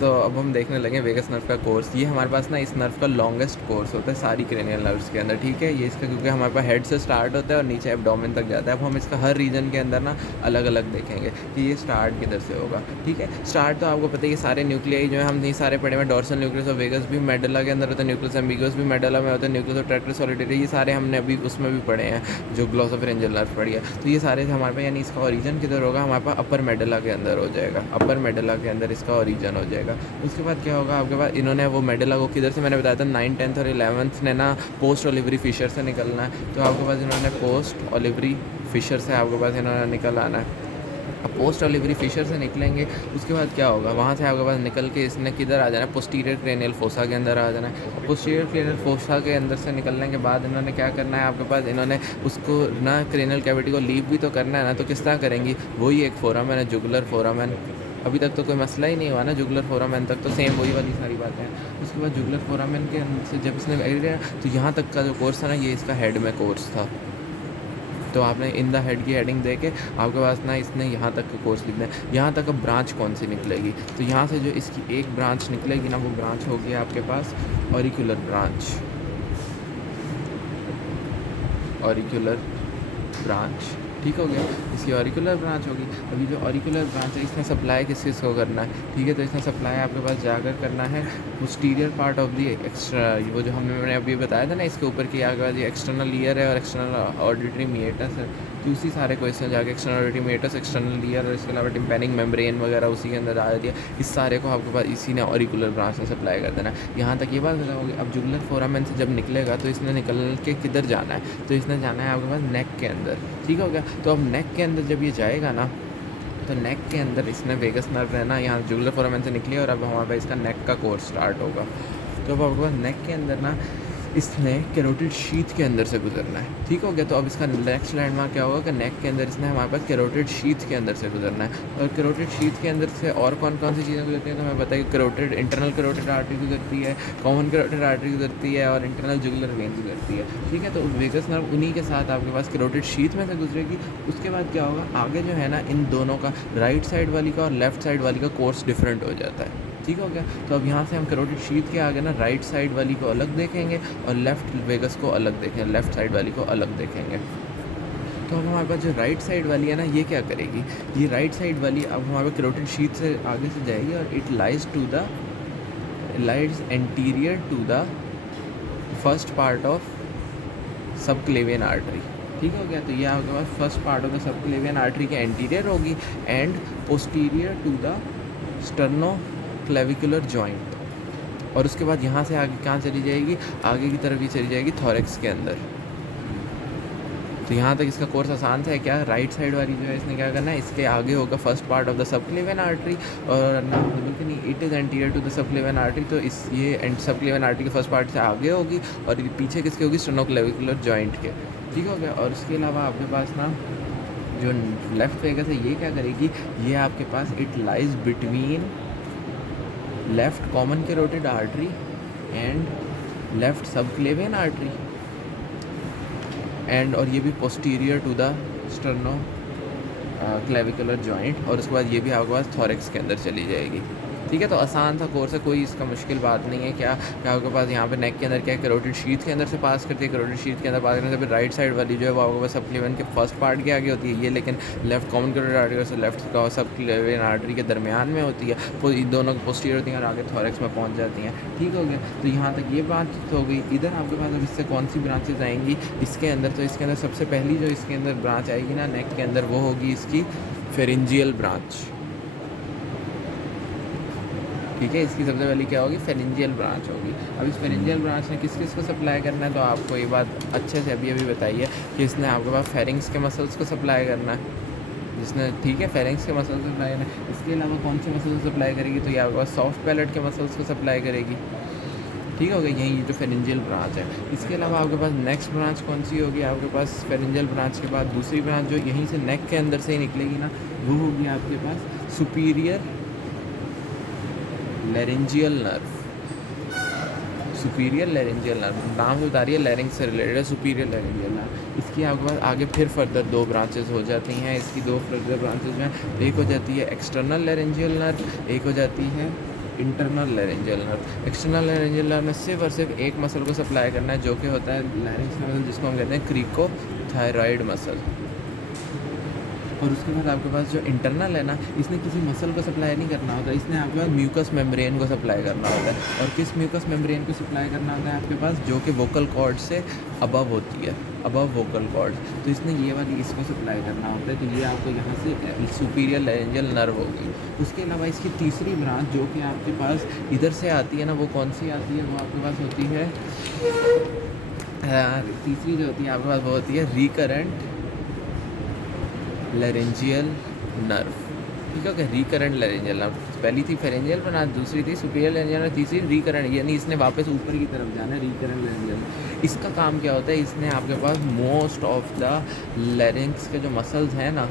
तो अब हम देखने लगे वेगस नर्व का कोर्स। ये हमारे पास ना इस नर्व का लॉन्गेस्ट कोर्स होता है सारी क्रेनियल नर्व्स के अंदर, ठीक है। ये इसका क्योंकि हमारे पास हेड से स्टार्ट होता है और नीचे एब्डोमेन तक जाता है। अब हम इसका हर रीजन के अंदर ना अलग अलग देखेंगे कि ये स्टार्ट किधर से होगा, ठीक है। स्टार्ट तो आपको पता है ये सारे न्यूक्लियाई जो है हम नहीं सारे पढ़े हुए, डोर्सल न्यूक्लियस और वेगस भी मेडुला के अंदर होता है, न्यूक्लियस एम्बिगुअस भी मेडुला में होता है, न्यूक्लियस और ट्रैक्टर सॉलिटरी ये सारे हमने अभी उसमें भी पढ़े हैं जो ग्लोसोफेरेंजियल नर्व पढ़ी है। तो ये सारे हमारे पास, यानी इसका ओरिजिन किधर होगा, हमारे पास अपर मेडुला के अंदर हो जाएगा, अपर मेडुला के अंदर इसका ओरिजिन हो जाएगा। उसके बाद क्या होगा आपके पास, इन्होंने वो मेडुला को किधर से, मैंने बताया था 9, 10th और 11th ने ना पोस्ट ओलिवरी फिशर से निकलना है। तो आपके पास इन्होंने पोस्ट ओलिवरी फिशर से आपके पास इन्होंने निकल आना है। अब पोस्ट ओलिवरी फिशर से निकलेंगे, उसके बाद क्या होगा, वहाँ से आपके पास निकल के इसने किधर आ जाना है, पोस्टीरियर क्रेनियल फोसा के अंदर आ जाना है। पोस्टीरियर क्रेनियल फोसा के अंदर से निकलने के बाद इन्होंने क्या करना है आपके पास, इन्होंने उसको ना क्रेनियल कैविटी को लीव भी तो करना है ना, तो किस तरह करेंगी, वही एक फोरामेन है, जुगुलर फोरामेन। अभी तक तो कोई मसला ही नहीं हुआ ना, जुगुलर फोरामेन तक तो सेम वही वाली सारी बातें हैं। उसके बाद जुगुलर फोरामेन के से जब इसने तो यहाँ तक का जो कोर्स था ना, ये इसका हेड में कोर्स था। तो आपने इन द हेड की हेडिंग दे के आपके पास ना इसने यहाँ तक का कोर्स लिखना है। यहाँ तक अब ब्रांच कौन सी निकलेगी, तो यहाँ से जो इसकी एक ब्रांच निकलेगी ना, वो ब्रांच होगी आपके पास ऑरिकुलर ब्रांच, ऑरिकुलर ब्रांच, ठीक हो गया। इसकी ऑरिकुलर ब्रांच होगी। अभी जो ऑरिकुलर ब्रांच है इसमें सप्लाई किस किस को करना है, ठीक है। तो इसमें सप्लाई आपके पास जाकर करना है posterior part of the extra, वो जो मैंने अभी बताया था ना, इसके ऊपर की आपके पास ये एक्सटर्नल ईयर है और एक्सटर्नल ऑडिटरी मीएटस है। तो उसी सारे क्वेश्चन जाके एक्सटर्नल ऑडिटरी मीएटस, एक्सटर्नल ईयर और इसके अलावा टिम्पैनिक मेम्ब्रेन वगैरह उसी के अंदर आ जाती है। इस सारे को आपके पास इसी ने ऑरिकुलर ब्रांच में सप्लाई कर देना है। यहाँ तक ये बात खत्म होगी। अब जुगुलर फोरामेन से जब निकलेगा तो इसने निकल के किधर जाना है, तो इसने जाना है आपके पास नेक के अंदर, ठीक हो गया। तो अब नेक के अंदर जब ये जाएगा ना, तो नेक के अंदर इसने वेगस नर्व रहना, यहाँ जुगुलर फोरामेन से निकली और अब हमारे पास इसका नेक का कोर्स स्टार्ट होगा। तो अब आपके पास नेक के अंदर ना इसने कैरोटिड शीथ के अंदर से गुजरना है, ठीक हो गया। तो अब इसका नेक्स्ट लैंडमार्क क्या होगा कि नेक के अंदर इसने हमारे पास कैरोटिड शीथ के अंदर से गुजरना है। और कैरोटिड शीथ के अंदर से और कौन कौन सी चीज़ें गुजरती हैं, तो मैं बताइए, कैरोटिड इंटरनल कैरोटिड आर्टरी गुजरती है, कॉमन कैरोटिड आर्टरी गुजरती है और इंटरनल जुगुलर वेन गुजरती है, ठीक है। तो वेगस नर्व उन्हीं के साथ आपके पास कैरोटिड शीथ में से गुजरेगी। उसके बाद क्या होगा आगे जो है ना, इन दोनों का राइट साइड वाली का और लेफ्ट साइड वाली का कोर्स डिफरेंट हो जाता है, ठीक हो गया। तो अब यहाँ से हम कैरोटिड शीथ के आगे ना राइट साइड वाली को अलग देखेंगे और लेफ्ट वेगस को अलग देखेंगे, लेफ्ट साइड वाली को अलग देखेंगे। तो अब हमारे पास जो राइट साइड वाली है ना, ये क्या करेगी, ये राइट साइड वाली अब हमारे पास कैरोटिड शीथ से आगे से जाएगी और it lies anterior to the first part of subclavian artery, ठीक हो गया। तो ये आपके पास first part of the subclavian artery के एंटीरियर होगी and posterior to the sternoclavicular joint. और उसके बाद यहाँ से आगे कहाँ चली जाएगी, आगे की तरफ ये चली जाएगी थॉरेक्स के अंदर। तो यहाँ तक इसका कोर्स आसान सा है क्या, राइट साइड वाली जो है इसने क्या करना है, इसके आगे होगा first part of the subclavian artery और बल्कि नहीं, it is anterior to the subclavian artery. तो इस ये सबक्लेवियन आर्टरी के फर्स्ट पार्ट से आगे होगी और पीछे किसके होगी, स्टेनोक्लेविकुलर जॉइंट के, ठीक हो गया। और उसके अलावा आपके पास ना जो लेफ्ट वेगस है ये क्या करेगी, ये आपके पास it lies between left common carotid artery and left subclavian artery and, और ये भी posterior to the sternoclavicular joint. और उसके बाद ये भी आपके पास थॉरेक्स के अंदर चली जाएगी, ठीक है। तो आसान सा कोर्स है, कोई इसका मुश्किल बात नहीं है। क्या क्या आपके पास यहाँ पे नेक के अंदर क्या है, कैरोटिड शीथ के अंदर से पास करती है, कैरोटिड शीथ के अंदर पास करने से फिर राइट साइड वाली जो है वो आपके पास सबक्लेवियन के फर्स्ट पार्ट के आगे होती है ये, लेकिन लेफ्ट कॉमन कैरोटिड आर्टरी से लेफ्ट का सबक्लेवियन आर्टरी के दरमियान में होती है। तो दोनों पोस्टीरियर होती हैं और आगे थॉरेक्स में पहुँच जाती हैं, ठीक हो गया। तो यहाँ तक ये ब्रांच हो गई। इधर आपके पास अब इससे कौन सी ब्रांचेज आएंगी इसके अंदर, तो इसके अंदर सबसे पहली जो इसके अंदर ब्रांच आएगी ना नेक के अंदर, वो होगी इसकी फेरेंजियल ब्रांच, ठीक है। इसकी सबसे पहले क्या होगी, फेरेंजियल ब्रांच होगी। अब इस फेरेंजियल ब्रांच ने किस किस को सप्लाई करना है, तो आपको ये बात अच्छे से अभी बताइए कि इसने आपके पास फेरिंग्स के मसल्स को सप्लाई करना है, जिसने, ठीक है, फेरिंग्स के मसल्स को सप्लाई करना है। इसके अलावा कौन से मसल्स को सप्लाई करेगी, तो ये आपके पास सॉफ्ट पैलेट के मसल्स को सप्लाई करेगी, ठीक हो गया। यही जो फेरेंजियल ब्रांच है। इसके अलावा आपके पास नेक्स्ट ब्रांच कौन सी होगी, आपके पास फेरेंजियल ब्रांच के बाद दूसरी ब्रांच जो यहीं से नेक के अंदर से ही निकलेगी ना, वो होगी आपके पास superior laryngeal nerve, superior laryngeal nerve, नाम से बता रही है लैरिंग से रिलेटेड है, सुपीरियर लैरिंजियल नर्व। इसकी आपके पास आगे फिर फर्दर दो ब्रांचेस हो जाती हैं। इसकी दो फर्दर ब्रांचेस में एक हो जाती है एक्सटर्नल लैरिंजियल नर्व, एक हो जाती है internal laryngeal nerve. External laryngeal nerve में सिर्फ और सिर्फ एक मसल को सप्लाई करना है, जो कि होता है लैरिंक्स मसल, जिसको हम कहते हैं क्रिकोथायरॉइड मसल। और उसके बाद आपके पास जो इंटरनल है ना, इसने किसी मसल को सप्लाई नहीं करना होता, इसने आपके पास म्यूकस मेम्ब्रेन को सप्लाई करना होता है। और किस म्यूकस मेम्ब्रेन को सप्लाई करना होता है आपके पास, जो कि वोकल कॉर्ड से अबव होती है, अबव वोकल कॉर्ड। तो इसने ये वाली इसको सप्लाई करना होता है। तो ये आपको यहाँ से सुपीरियर लैरिंजियल नर्व होगी। उसके अलावा इसकी तीसरी ब्रांच जो कि आपके पास इधर से आती है ना, वो कौन सी आती है, वो आपके पास होती है तीसरी जो होती है आपके पास, वो होती है रिकरेंट लैरिंजियल नर्व। ठीक है, रिकरेंट लैरिंजियल नर्व। पहली थी फेरेंजियल ब्रांच, दूसरी थी सुपीरियर लैरिंजियल नर्व, तीसरी रिकरेंट, यानी इसने वापस ऊपर की तरफ जाना है, रिकरेंट लैरिंजियल। इसका काम क्या होता है, इसने आपके पास मोस्ट ऑफ द लैरिंक्स के जो मसल्स हैं ना,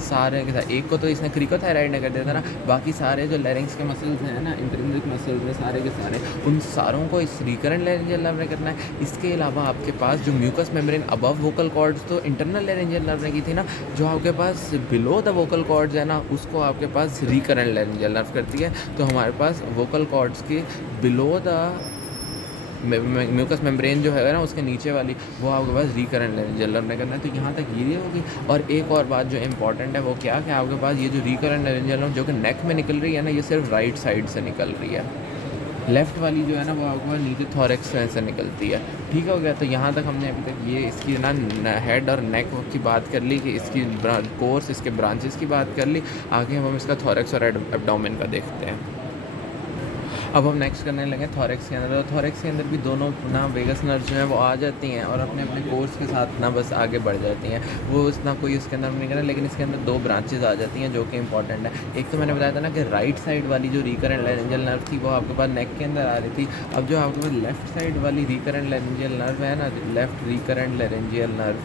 सारे के साथ, एक को तो इसने क्रिकोथायरॉइड ने कर दिया था ना, बाकी सारे जो लैरिंक्स के मसल्स हैं ना, इंट्रिंसिक मसल्स में सारे के सारे, उन सारों को इस रिकरेंट लैरिंजियल नर्व ने करना है। इसके अलावा आपके पास जो mucous membrane above vocal cords तो इंटरनल लैरिंजियल नर्व ने की थी ना, जो आपके पास बिलो द वोकल कॉर्ड्स है ना, उसको आपके पास रिकरेंट लैरिंजियल नर्व करती है। तो हमारे पास वोकल कॉर्ड्स के बिलो द म्यूकस मेम्ब्रेन जो है ना, उसके नीचे वाली, वो आपके पास रिकरेंट लैरिंजियल नर्व ने करना है। तो यहाँ तक ये होगी। और एक और बात जो इंपॉर्टेंट है वो क्या, कि आपके पास ये जो रिकरेंट लैरिंजियल नर्व जो कि नेक में निकल रही है ना, ये सिर्फ राइट साइड से निकल रही है। लेफ़्ट वाली जो है ना, वो आपके पास नीचे थॉरेक्स से निकलती है। ठीक हो गया। तो यहाँ तक हमने अभी तक ये इसकी ना हेड और नेक की बात कर ली, कि इसकी कोर्स, इसके ब्रांचेस की बात कर ली। आगे हम इसका थॉरेक्स और एब्डोमेन का देखते हैं। अब हम नेक्स्ट करने लगे थॉरेक्स के अंदर। और थॉरेक्स के अंदर भी दोनों ना वेगस नर्व जो है वो आ जाती हैं और अपने अपने कोर्स के साथ ना बस आगे बढ़ जाती हैं। वो ना कोई उसके अंदर नहीं करना, लेकिन इसके अंदर दो ब्रांचेज आ जाती हैं जो कि इंपॉर्टेंट है। एक तो मैंने बताया था ना कि राइट साइड वाली जो रिकरेंट लैरिंजियल नर्व थी, वो आपके पास नेक के अंदर आ रही थी। अब जो आपके पास लेफ्ट साइड वाली रिकरेंट लैरिंजियल नर्व है ना, लेफ्ट रिकरेंट लैरिंजियल नर्व,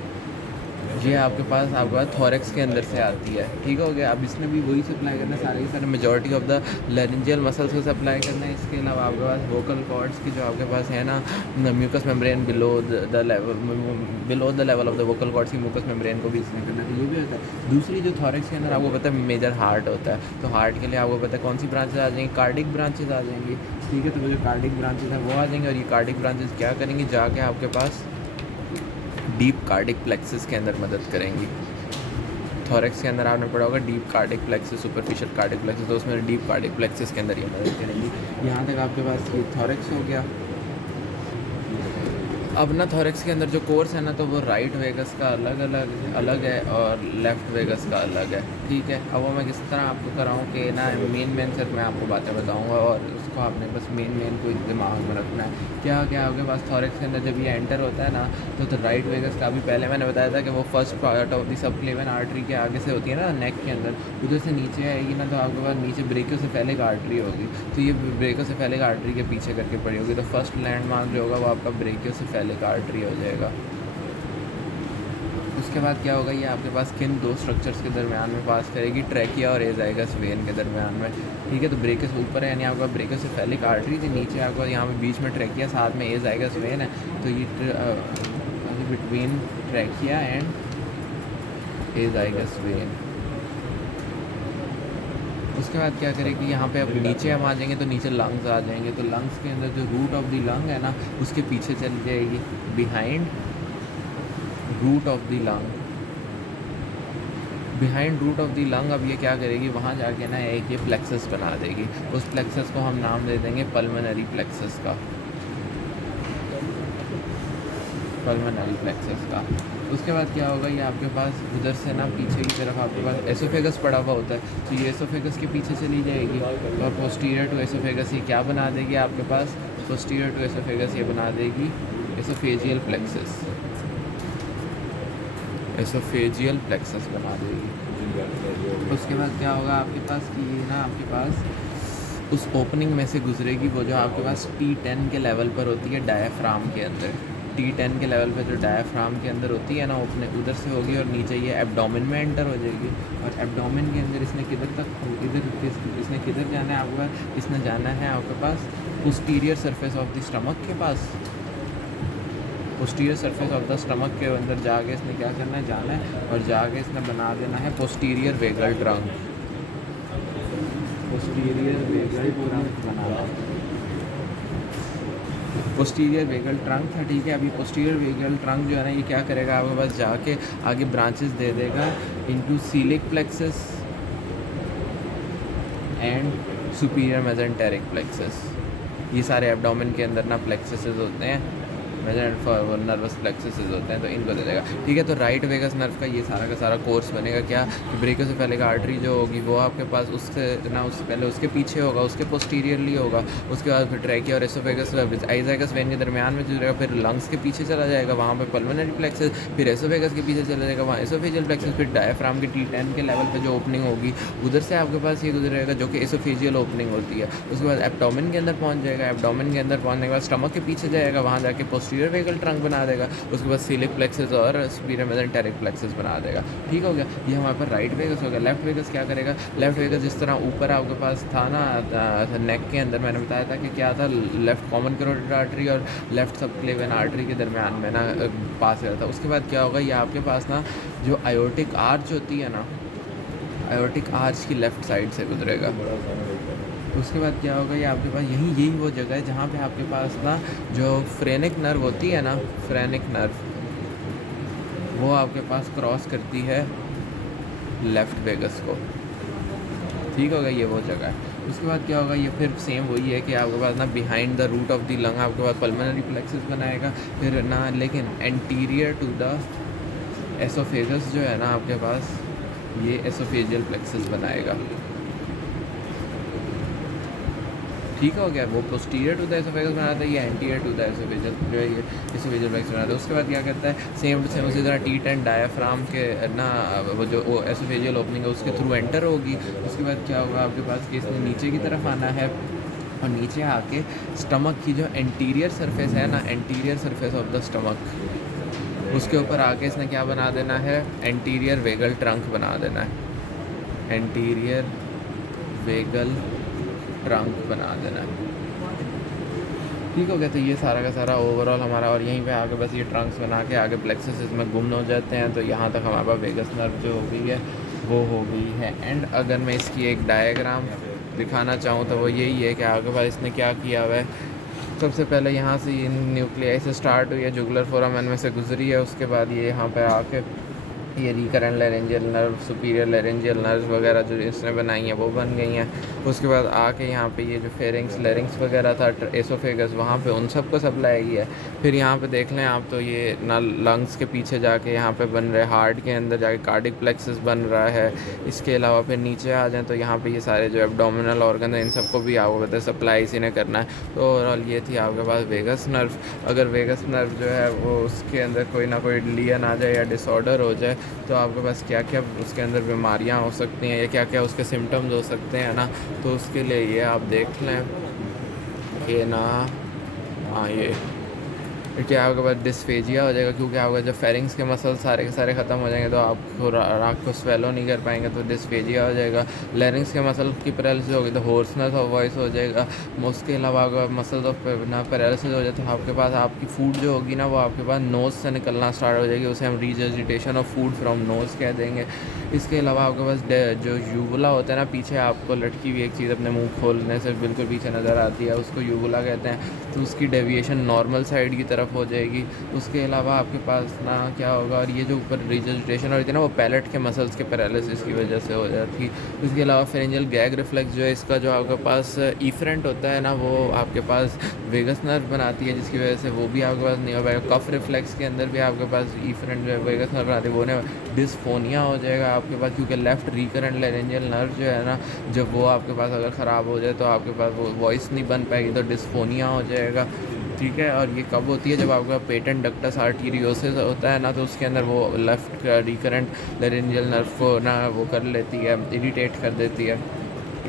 ये आपके पास थॉरेक्स के अंदर से आती है। ठीक हो गया। अब इसने भी वही सप्लाई करना है, सारे के सारे majority of the laryngeal muscles को सप्लाई करना है। इसके अलावा आपके पास वोकल कॉर्ड्स की जो आपके पास है ना, mucous membrane below the level of the vocal cords की म्यूकस मेम्ब्रेन को भी इसने करना है। तो ये भी होता है। दूसरी जो थॉरेक्स के अंदर आपको पता है मेजर हार्ट होता है। तो हार्ट के लिए आपको पता है कौन सी ब्रांचेज आ जाएंगी, कार्डिक ब्रांचेज आ जाएंगी। ठीक है, तो वो जो कार्डिक ब्रांचेज हैं वो आ जाएंगे। और ये कार्डिक ब्रांचेज क्या करेंगी, जाके आपके पास डीप कार्डिक प्लेक्सस के अंदर मदद करेंगी। थॉरेक्स के अंदर आपने पढ़ा होगा deep cardiac plexus, superficial cardiac plexus, तो उसमें डीप कार्डिक प्लेक्सस के अंदर ये मदद करेंगी। यहाँ तक आपके पास ये थॉरेक्स हो गया। अब ना थॉरेक्स के अंदर जो कोर्स है ना, तो वो राइट वेगस का अलग है और लेफ़्ट वेगस का अलग है। ठीक है। अब वो मैं किस तरह आपको कराऊँ कि ना मेन सिर्फ मैं आपको बातें बताऊँगा और उसको आपने बस मेन को दिमाग में रखना है। क्या आपके पास थॉरेक्स के अंदर जब ये एंटर होता है ना, तो राइट वेगस का अभी पहले मैंने बताया था कि वो first part of the subclavian artery के आगे से होती है ना, नेक के अंदर, उधर से नीचे आएगी ना, तो आपके पास नीचे ब्रेकियोसेफेलिक आर्टरी होगी। तो ये ब्रेकियोसेफेलिक आर्टरी के पीछे करके पड़ी होगी। तो फर्स्ट लैंडमार्क जो होगा वो आपका ब्रेकियोसेफेलिक आर्टरी हो जाएगा। उसके बाद क्या होगा, ये आपके पास किन दो स्ट्रक्चर्स के दरमियान में पास करेगी, ट्रैकिया और एजाइगस वेन के दरमियान में। ठीक है। तो ब्रेकस ऊपर है, यानी आपका ब्रेकियोसेफेलिक आर्टरी थी, नीचे आपको यहाँ पे बीच में ट्रैकिया, साथ में एजाइगस वेन है। तो ये between trachea and azygos when. उसके बाद क्या करेगी, यहाँ पे अब नीचे हम आ जाएंगे तो नीचे लंग्स आ जाएंगे। तो लंग्स के अंदर जो रूट ऑफ द लंग है ना, उसके पीछे चली जाएगी, behind root of the lung, behind root of the lung. अब ये क्या करेगी, वहाँ जाके ना एक ये प्लेक्सस बना देगी। उस प्लेक्सस को हम नाम दे देंगे पल्मोनरी प्लेक्सस का, पल्मोनरी प्लेक्सस का। उसके बाद क्या होगा, ये आपके पास उधर से ना पीछे की तरफ आपके पास एसोफेगस पड़ा हुआ होता है। तो ये एसोफेगस के पीछे चली जाएगी और पोस्टीरियर टू एसोफेगस ये क्या बना देगी आपके पास, पोस्टीरियर टू एसोफेगस ये बना देगी एसोफेजियल प्लेक्सस, एसोफेजियल प्लेक्सस बना देगी। उसके बाद क्या होगा आपके पास कि ये ना आपके पास उस ओपनिंग में से गुजरेगी, वो जो आपके पास T10 के लेवल पर होती है डायफ्राम के अंदर। T10 के लेवल पे जो डायफ्राम के अंदर होती है ना, ओपने उधर से होगी और नीचे ये एब्डोमेन में एंटर हो जाएगी। और एब्डोमेन के अंदर इसने किधर जाना है आपके पास, इसने जाना है आपके पास posterior surface of the stomach के पास। Posterior surface of the stomach के अंदर जाके इसने क्या करना है, जाना है और जाके इसने बना देना है posterior vagal trunk. Posterior vagal trunk बनाना है। पोस्टीरियर वेगल ट्रंक था, ठीक है। अभी पोस्टीरियर वेगल ट्रंक जो है ना, ये क्या करेगा, आपके पास जाके आगे ब्रांचेस दे देगा into coeliac plexus and superior mesenteric plexus. ये सारे एब्डोमेन के अंदर ना प्लेक्सस होते हैं, मेसेंट नर्वस प्लेक्सस होते हैं, तो इनको दे देगा, ठीक है। तो राइट वेगस नर्व का ये सारा का सारा कोर्स बनेगा क्या कि ब्रेकियोसेफेलिक आर्टरी जो होगी वो आपके पास उससे ना उससे पहले उसके पीछे होगा, उसके पोस्टीरियरली होगा, उसके बाद फिर ट्रैकिया और एसोफेगस आइजाइगस वेन के दरमियान में जुड़ेगा, फिर लंग्स के पीछे चला जाएगा, वहाँ पे पल्मोनरी प्लेक्सस, फिर एसोफेगस के पीछे चला जाएगा, वहाँ एसोफेजियल प्लेक्सस, फिर डायफ्राम के T10 के लेवल पे जो ओपनिंग होगी उधर से आपके पास ये गुजरेगा जो कि एसोफेजियल ओपनिंग होती है। उसके बाद एब्डोमेन के अंदर पहुँच जाएगा, एब्डोमेन के अंदर पहुँचने के बाद स्टमक के पीछे जाएगा, वहाँ जाके पोस्टीरियर वेगल ट्रंक बना देगा, उसके बाद सीलिक प्लेक्सस और सुपीरियर मेसेंटेरिक प्लेक्सस बना देगा, ठीक हो गया। ये हमारे पास राइट वेगस हो गया। लेफ्ट वेगस क्या करेगा, लेफ्ट वेगस जिस तरह ऊपर आपके पास था ना नेक के अंदर, मैंने बताया था कि क्या था, लेफ्ट कॉमन कैरोटिड आर्टरी और लेफ्ट सबक्लेवियन आर्टरी के दरमियान में ना पास रहता था। उसके बाद क्या होगा, ये आपके पास ना जो आयोटिक आर्च होती है ना, आयोटिक आर्च की लेफ्ट साइड से गुजरेगा। उसके बाद क्या होगा, ये आपके पास यही वो जगह है जहाँ पे आपके पास ना जो फ्रेनिक नर्व होती है ना, फ्रेनिक नर्व वो आपके पास क्रॉस करती है लेफ़्ट वेगस को, ठीक होगा। ये वो जगह है। उसके बाद क्या होगा, ये फिर सेम वही है कि आपके पास ना behind the root of the lung आपके पास पल्मोनरी प्लेक्सस बनाएगा, फिर ना लेकिन एंटीरियर टू द एसोफेगस जो है ना आपके पास ये एसोफेजियल प्लेक्सस बनाएगा, ठीक हो गया। वो पोस्टीरियर टू द एसोफेगस बनाता है, ये एंटीरियर टू द एसोफेजियल जो है ये एसोफेजियल प्लेक्सस बनाता है। उसके बाद क्या करता है, सेम टू सेम उसी तरह T10 डायफ्राम के ना वो जो एसोफेजियल ओपनिंग है उसके थ्रू एंटर होगी। उसके बाद क्या होगा आपके पास कि इसने नीचे की तरफ आना है और नीचे आके स्टमक की जो एंटीरियर सरफेस है ना, anterior surface of the stomach, उसके ऊपर आके इसने क्या बना देना है, एंटीरियर वेगल ट्रंक बना देना है, एंटीरियर वेगल ट्रंक बना देना है, ठीक हो गया। तो ये सारा का सारा ओवरऑल हमारा, और यहीं पे आगे बस ये ट्रंक्स बना के आगे प्लेक्सस में गुम हो जाते हैं। तो यहाँ तक हमारे पास वेगस नर्व जो हो गई है वो हो गई है। एंड अगर मैं इसकी एक डायग्राम दिखाना चाहूँ तो वो यही है कि आगे पास इसने क्या किया हुआ है। सबसे पहले यहाँ से ये न्यूक्लियाई से स्टार्ट हुई है, जुगुलर फोरामेन में से गुजरी है, उसके बाद ये यहाँ पे आके ये recurrent laryngeal nerve, superior laryngeal nerve वगैरह जो इसने बनाई हैं वो बन गई हैं। उसके बाद आके यहाँ पे ये जो फेरिंग्स लेरिंग्स वगैरह था एसोफेगस, वहाँ पे उन सब को सप्लाई की है। फिर यहाँ पे देख लें आप तो ये ना लंग्स के पीछे जाके यहाँ पे बन रहे, हार्ट के अंदर जाके कार्डिक प्लेक्सस बन रहा है। इसके अलावा फिर नीचे आ जाएँ तो यहाँ पर ये सारे जो एब्डोमिनल ऑर्गन है इन सबको भी आपको पता है सप्लाई इसी ने करना है। तो ओवरऑल ये थी आपके पास वेगस नर्व। अगर वेगस नर्व जो है वो उसके अंदर कोई ना कोई लीजन आ जाए या डिसऑर्डर हो जाए तो आपके पास क्या क्या उसके अंदर बीमारियां हो सकती हैं या क्या क्या उसके सिम्टम्स हो सकते हैं ना, तो उसके लिए ये आप देख लें कि ना ये क्या आपके पास डिस्फेजिया हो जाएगा, क्योंकि आपका जब फेरिंग्स के मसल सारे के सारे ख़त्म हो जाएंगे तो आपको रात को स्वेलो नहीं कर पाएंगे, तो डिस्फेजिया हो जाएगा। लैरिंग्स के मसल की पैरालिसिस होगी तो होर्सनेस ऑफ वॉइस हो जाएगा। उसके अलावा अगर मसल्स ऑफ ना पैरालिसिस हो जाए तो आपके पास आपकी फूड जो होगी ना वो आपके पास नोज़ से निकलना स्टार्ट हो जाएगी, उसे हम रिजर्जिटेशन ऑफ फूड फ्रॉम नोज़ कह देंगे। इसके अलावा आपके पास जो यूवुला होता है ना, पीछे आपको लटकी हुई एक चीज़ अपने मुंह खोलने से बिल्कुल पीछे नज़र आती है, उसको यूवुला कहते हैं। तो उसकी डेविएशन नॉर्मल साइड की तरफ हो जाएगी। उसके अलावा आपके पास ना क्या होगा, और ये जो ऊपर रिजर्जिटेशन होती है ना वो पैलेट के मसल्स के पैरालिसिस की वजह से हो जाती है। उसके अलावा फेरेंजियल गैग रिफ्लेक्स जो है इसका जो आपके पास इफरेंट होता है ना वो आपके पास वेगस नर्व बनाती है, जिसकी वजह से वो भी आपके पास नहीं हो पाएगा। कफ रिफ्लेक्स के अंदर भी आपके पास इफरेंट जो है वेगस नर्व बनाती है, वो ना डिस्फोनिया हो जाएगा आपके पास, क्योंकि लेफ्ट रिकरेंट लेरेंजियल नर्व जो है ना जब वो आपके पास अगर ख़राब हो जाए तो आपके पास वो वॉइस नहीं बन पाएगी, तो डिस्फोनिया हो जाएगा, ठीक है। और ये कब होती है, जब आपका पेटेंट डक्टस आर्टीरियोसिस होता है ना तो उसके अंदर वो लेफ्ट रिकरेंट लेरेंजियल नर्व को ना वो कर लेती है, इरिटेट कर देती है।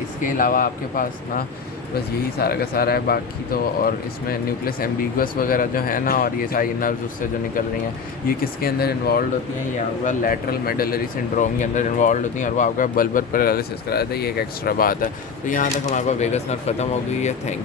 इसके अलावा आपके पास ना बस यही सारा का सारा है, बाकी तो और इसमें न्यूक्लियस एम्बिगुअस वगैरह जो है ना और ये सारी नर्व्स उससे जो निकल रही हैं ये किसके अंदर इन्वॉल्व होती हैं, ये आपका लैटरल मेडुलरी सिंड्रोम के अंदर इन्वॉल्व होती हैं, और वो आपका बल्बर पैरालिसिस कराता है। ये एक एक्स्ट्रा बात है। तो यहाँ तक हमारे पास वेगस नर्व ख़त्म हो गई है। Thank you.